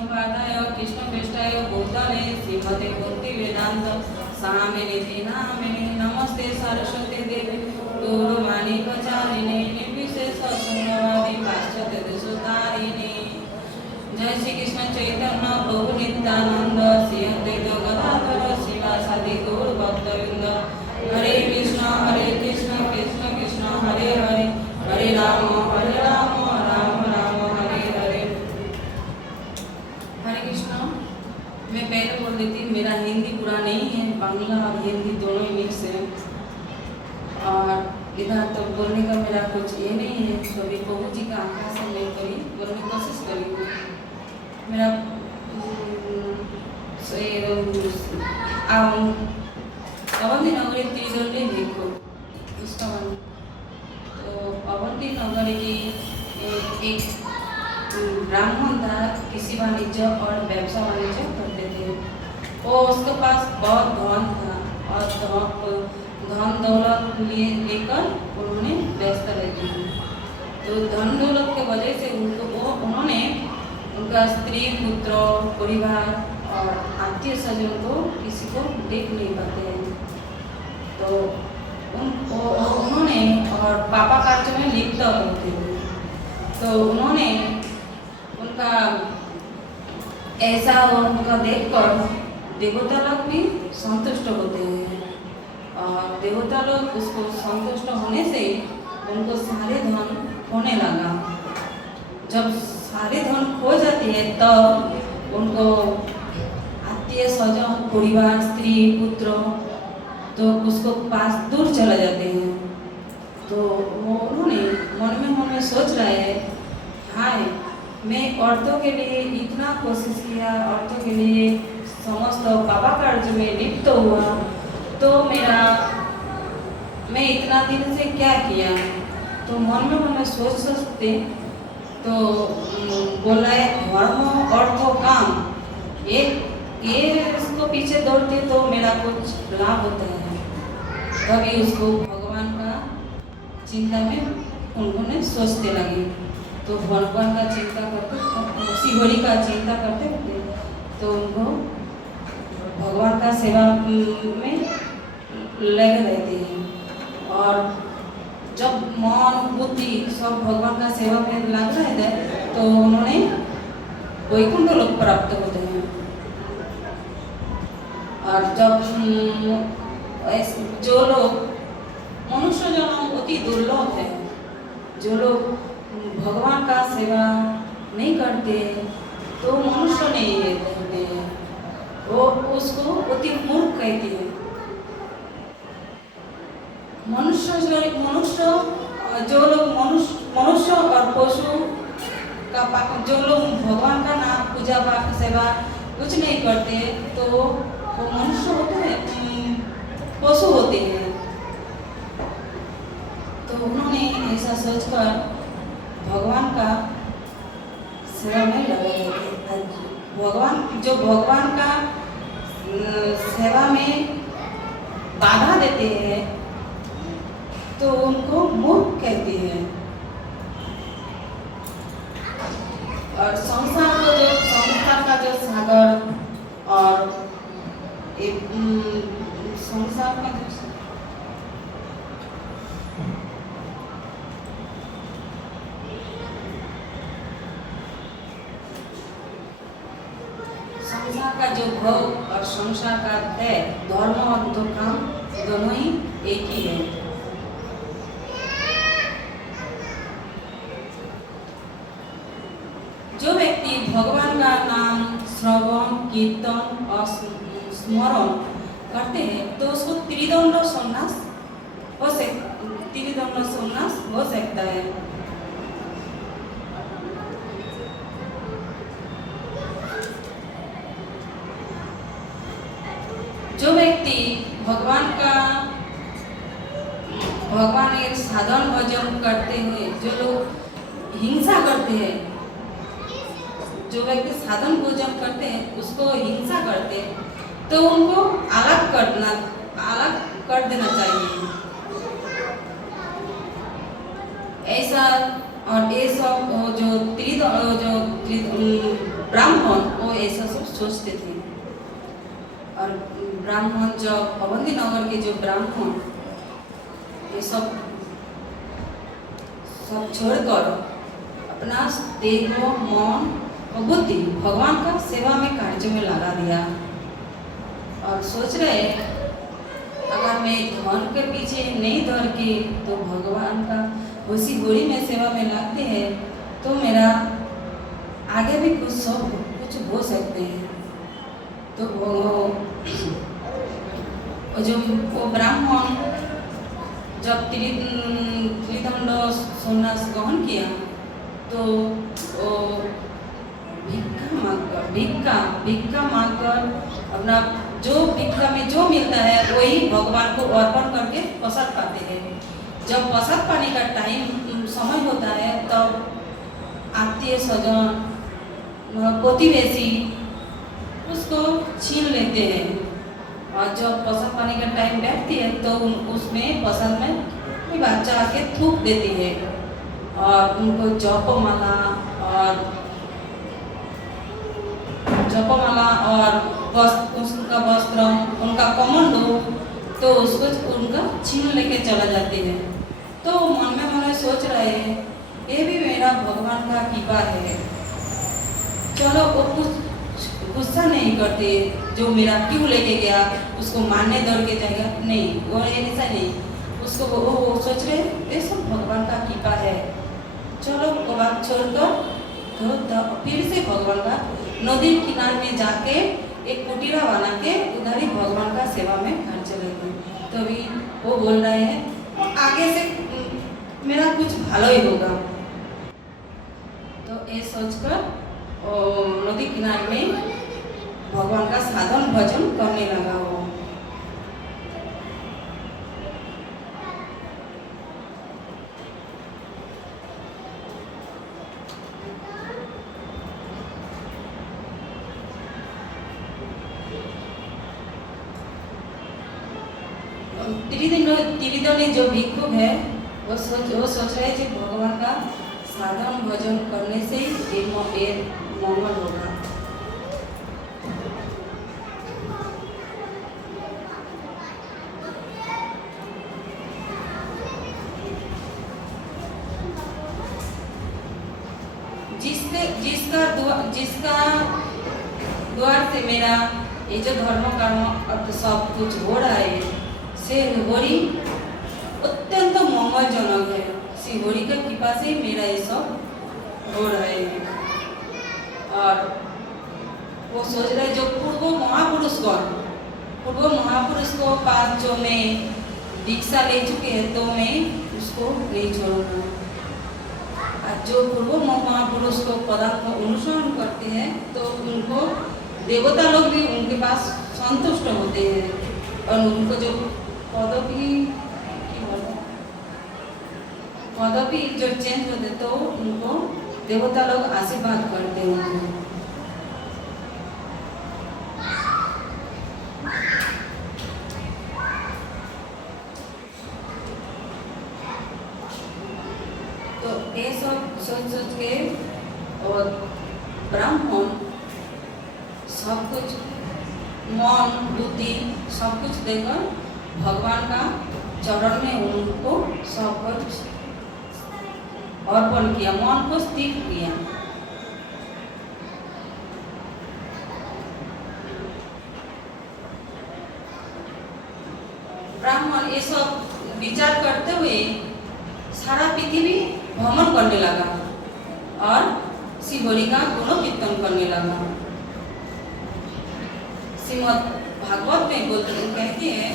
विष्णुपादाय कृष्णप्रेष्ठाय भूतले श्रीमते भक्ति वेदांत स्वामिनिधि नामिने नमस्ते सरस्वती देवी गौरवाणी प्रचारिणे निर्विशेष शून्यवादी पाश्चात्य देशोतारिणे। जय श्री कृष्ण चैतन्य प्रभु नित्यानंद श्री अद्वैत गदाधर श्रीवासादि गौर भक्तवृंद। हरे कृष्ण कृष्ण कृष्ण हरे हरे हरे राम राम राम हरे हरे। हरे कृष्ण। मैं पहले बोल रही थी मेरा हिंदी पूरा नहीं है, बांग्ला और हिंदी दोनों ही मिक्स है और इधर तो बोलने का मेरा कुछ ये नहीं है। कभी प्रभु जी का आज्ञा से मैं करी बोलने की कोशिश करी हूँ। मेरा अवंती नगरी त्रिदंडी देखो उसका मन। तो अवंती नगरी की एक ब्राह्मण था, किसी वाणिज्य और व्यवसाय वाणिज्य करते थे। वो उसके पास बहुत धन था और धन दौलत लेकर उन्होंने व्यस्त रहते थे। तो धन दौलत के वजह से उन्होंने उनका स्त्री पुत्र परिवार और आत्मीय स्वजन को किसी को देख नहीं पाते हैं। तो उन्होंने और पापा कार्य में लिप्त होते थे। तो उन्होंने उनका ऐसा उनका देखकर देवता लोग भी संतुष्ट होते हैं और देवता लोग उसको संतुष्ट होने से उनको सारे धन होने लगा। जब सारे धन खो जाती है तब उनको आत्मीय स्वजन परिवार स्त्री पुत्र तो उसको पास दूर चले जाते हैं। तो वो उन्होंने मन में सोच रहे हैं, हाय मैं औरतों के लिए इतना कोशिश किया, औरतों के लिए समस्त पापा कार्य में लिप्त हुआ, तो मैं इतना दिन से क्या किया। तो मन में सोचते तो बोला है धर्म अर्थ काम ये इसको पीछे दौड़ते तो मेरा कुछ लाभ होता है। तभी उसको भगवान का चिंता में उन्होंने सोचते लगे। तो भगवान का चिंता करते शिवरी का चिंता करते थे तो उनको भगवान का सेवा में लगे रहते हैं। और जब मन बुद्धि सब भगवान का सेवा में लग रहे थे तो उन्होंने वैकुंठ लोक प्राप्त होते हैं। और जब जो लोग मनुष्य जन्म अति दुर्लभ है, जो लोग भगवान का सेवा नहीं करते तो मनुष्य नहीं कहते हैं, वो उसको अति मूर्ख कहती है। मनुष्य जो लोग मनुष्य और पशु का जो लोग भगवान का नाम पूजा पाठ सेवा कुछ नहीं करते तो वो मनुष्य होते हैं, पशु होते हैं। तो उन्होंने ऐसा सोचकर भगवान का सेवा में लगे थे। भगवान का सेवा में बाधा देते हैं तो उनको मूर्ख कहते हैं। और संसार का जो सागर और संसार का जो भोग और संसार का है धर्म और काम दोनों ही एक ही है। जो व्यक्ति भगवान का नाम श्रवण कीर्तन और स्मरण करते हैं तो उसको त्रिदंड संन्यास हो सकता है। जो व्यक्ति भगवान एक साधन भजन करते हैं, जो लोग हिंसा करते हैं, जो व्यक्ति साधन भोजन करते हैं उसको हिंसा करते हैं तो उनको अलग कर देना चाहिए। ऐसा और ये सब जो ब्राह्मण वो ऐसा सब सोचते थे। और ब्राह्मण जब अवंती नगर के जो ब्राह्मण ये सब छोड़कर अपना देह मन और बुद्धि भगवान का सेवा में कार्य में लगा दिया और सोच रहे अगर मैं धन के पीछे नहीं दौड़ के तो भगवान का उसी गोरी में सेवा में लगते हैं तो मेरा आगे भी कुछ हो सकते हैं। तो वो ब्राह्मण जब त्रिदंड सन्यास ग्रहण किया तो भिक्षा मांगकर अपना जो भिक्षा में जो मिलता है वही भगवान को अर्पण करके प्रसाद पाते हैं। जब प्रसाद पाने का टाइम समय होता है तब आत्मीय स्वजन प्रतिवेशी उसको छीन लेते हैं और जब प्रसाद पाने का टाइम बैठती है तो उसमें प्रसाद में कोई बच्चा आके थूक देती है और उनको जपमाला और उसका वस्त्र उनका कमंडो तो उसको उनका छीन लेके चला जाते हैं। तो मन में सोच रहे हैं ये भी मेरा भगवान का कृपा है, चलो वो कुछ गुस्सा नहीं करते जो मेरा क्यों लेके गया उसको मारने दौड़ के जाएगा, नहीं वो ऐसा नहीं, उसको वो सोच रहे ये सब भगवान का कृपा है, चलो वो बात छोड़कर तो फिर से भगवान का नदी किनारे में जाके एक कुटीरा बना के उधर ही भगवान का सेवा में घर चले गए। तो अभी वो बोल रहे हैं आगे से मेरा कुछ भला ही होगा। तो ये सोचकर नदी किनारे में भगवान का साधन भजन करने लगा वो। त्रिदंडी जो भिक्षुक है वो सोच रहे थे भगवान का साधन भजन करने से ही मंगल होगा। जिसका द्वार से मेरा ये जो धर्म कर्म सब कुछ हो रहा है से होरी अत्यंत मंगलजनक है, श्री होरी का कृपा से मेरा ये सब हो रहे हैं। और वो सोच रहे जो पूर्व महापुरुष को पास जो मैं दीक्षा ले चुके हैं तो मैं उसको नहीं छोड़ूंगा। और जो पूर्व महापुरुष को पदार्थ को अनुसरण करते हैं तो उनको देवता लोग भी उनके पास संतुष्ट होते हैं और उनको जो पदवी जो चेंज होते तो उनको देवता लोग आशीर्वाद करते हैं। तो ये सब सोच के और ब्राह्मण सब कुछ मन बुद्धि सब कुछ देकर भगवान का चरण में उनको सब कुछ अर्पण किया, मन को स्थिर किया। ब्राह्मण ये सब विचार करते हुए सारा पृथ्वी भ्रमण करने लगा और श्री हरि का गुण कीर्तन करने लगा। श्रीमद् भागवत में बोलते कहते हैं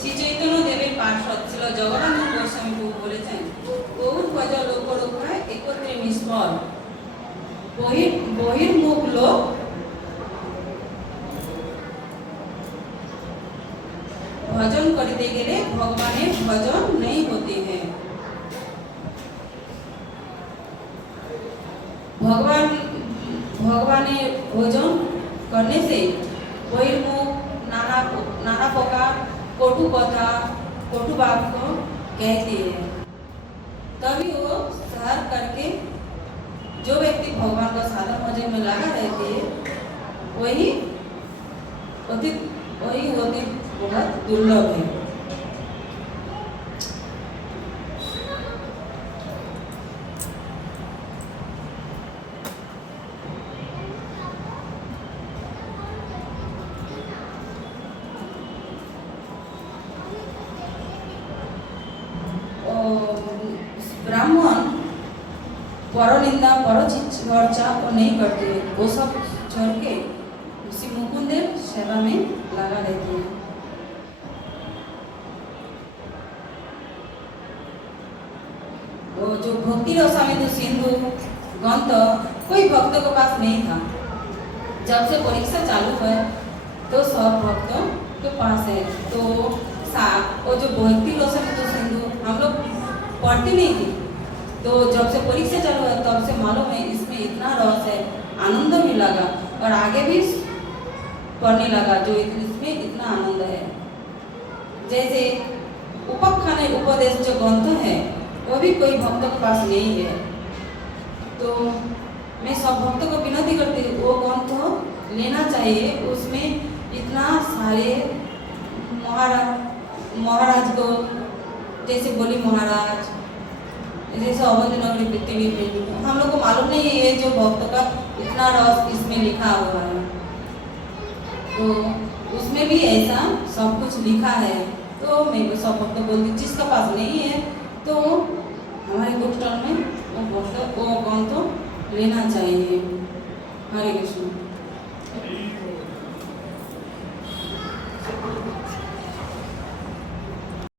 श्री चैतन्य देवेर पार्षद ছিল জগন্নাথ গোস্বামী প্রভু বলেছেন গৌর ভজ লোক রক্ষায় একত্রে নিষ্ফল বহির্মুখ লোক भजन करते गए भगवान भजन नहीं होते हैं। भगवान भोजन करने से बहिर्मुख नाना प्रकार कटु कथा कटु वाक्य कहते हैं। तभी वो सहर करके जो व्यक्ति भगवान का साधन भजन में लगा रहते दुर्लभ है। ब्राह्मण परनिंदा परचर्चा को नहीं करते, वो सब छोड़ के उसी मुकुंद सेवा में लगा रहते हैं। वो जो भक्ति रसायन सिंधु ग्रंथ कोई भक्त के पास नहीं था। जब से परीक्षा चालू है तो सब भक्तों के पास है। तो वो जो भक्ति रसायन सिंधु हम लोग पढ़ते नहीं थे, तो जब से परीक्षा चालू है तब से मालूम है इसमें इतना रस है, आनंद भी लगा और आगे भी पढ़ने लगा जो इसमें इतना आनंद है। जैसे उपख्यान उपदेश जो ग्रंथ है वो भी कोई भक्त के पास नहीं है। तो मैं सब भक्तों को विनती करती हूँ वो ग्रंथ लेना चाहिए। उसमें इतना सारे महाराज को जैसे बोली महाराज, जैसे अवध नगरी पृथ्वी में हम लोग को मालूम नहीं है ये जो भक्त का इतना रस इसमें लिखा हुआ है। तो उसमें भी ऐसा सब कुछ लिखा है। तो मैं सब भक्त बोलती जिसका पास नहीं है तो हमारे बुक स्टॉल में वो ग्रंथ लेना चाहिए। हरे कृष्ण।